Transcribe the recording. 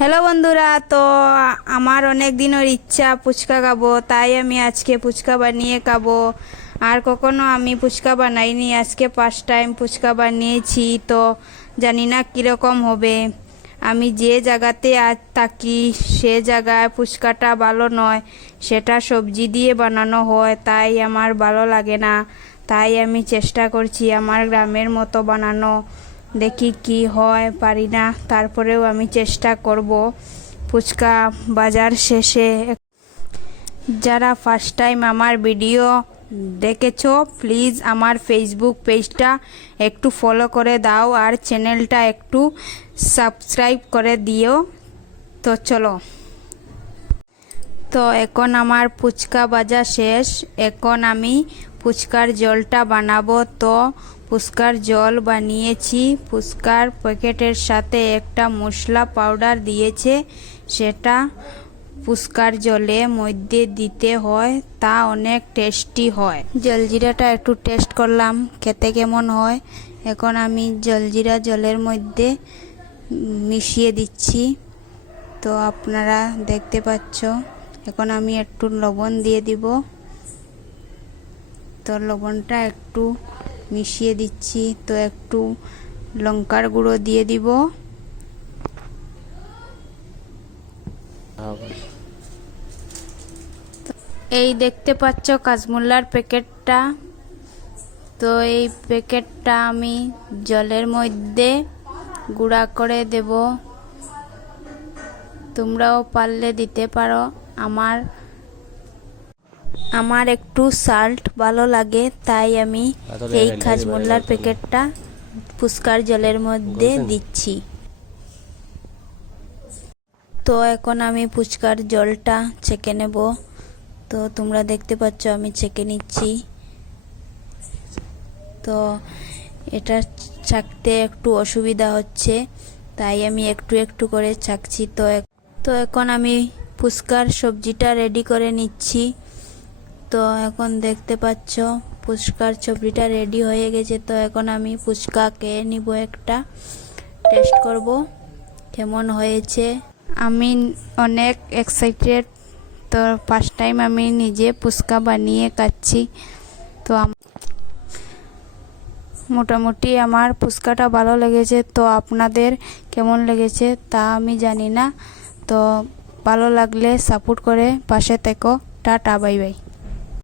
Hello বন্ধুরা, তো আমার অনেক দিনের ইচ্ছা ফুচকা খাবো, তাই আমি আজকে ফুচকা বানিয়ে খাবো। আর কখনো আমি ফুচকা বানাইনি, আজকে ফার্স্ট টাইম ফুচকা বানিয়েছি। তো জানি না কীরকম হবে। আমি যে জায়গাতে আজ থাকি সে জায়গায় ফুচকাটা ভালো নয়, সেটা সবজি দিয়ে বানানো হয়, তাই আমার ভালো লাগে না। তাই আমি চেষ্টা করছি আমার গ্রামের মতো বানানো। দেখি কি হয়, পারি না, তারপরেও আমি চেষ্টা করব। ফুচকা বাজার শেষে যারা ফার্স্ট টাইম আমার ভিডিও দেখেছো, প্লিজ আমার ফেসবুক পেজটা একটু ফলো করে দাও আর চ্যানেলটা একটু সাবস্ক্রাইব করে দিও। তো চলো, তো এখন আমার ফুচকা ভাজা শেষ। এখন আমি ফুচকার জলটা বানাবো। তো ফুচকার জল বানিয়েছি। ফুচকার প্যাকেটের সাথে একটা মশলা পাউডার দিয়েছে, সেটা ফুচকার জলে মধ্যে দিতে হয়, তা অনেক টেস্টি হয়। জলজিরাটা একটু টেস্ট করলাম খেতে কেমন হয়। এখন আমি জলজিরা জলের মধ্যে মিশিয়ে দিচ্ছি। তো আপনারা দেখতে পাচ্ছ। এখন আমি একটু লবণ দিয়ে দিব। তো লবণটা একটু মিশিয়ে দিচ্ছি। তো একটু লঙ্কার গুঁড়ো দিয়ে দিব। এই দেখতে পাচ্ছ কাজমুল্লার প্যাকেটটা। তো এই প্যাকেটটা আমি জলের মধ্যে গুঁড়া করে দেব। তোমরাও পারলে দিতে পারো। আমার একটু সল্ট ভালো লাগে, তাই আমি এই কাজমুল্লার প্যাকেটটা ফুচকার জলের মধ্যে দিচ্ছি। তো এখন আমি ফুচকার জলটা ছেঁকে নেব। তো তোমরা দেখতে পাচ্ছ আমি ছেঁকে নিচ্ছি। তো এটা ছাঁকতে একটু অসুবিধা হচ্ছে, তাই আমি একটু একটু করে ছাঁকছি। তো এখন আমি ফুচকার সবজিটা রেডি করে নিচ্ছি। তো এখন দেখতে পাচ্ছ ফুচকার সবজিটা রেডি হয়ে গেছে। তো এখন আমি ফুচকা খেয়ে নিব, একটা টেস্ট করব কেমন হয়েছে। আমি অনেক এক্সাইটেড। তো ফার্স্ট টাইম আমি নিজে ফুচকা বানিয়ে খাচ্ছি। তো মোটামুটি আমার ফুচকাটা ভালো লেগেছে। তো আপনাদের কেমন লেগেছে তা আমি জানি না। তো ভালো লাগলে সাপোর্ট করে পাশে থেকো। Tata, bye bye.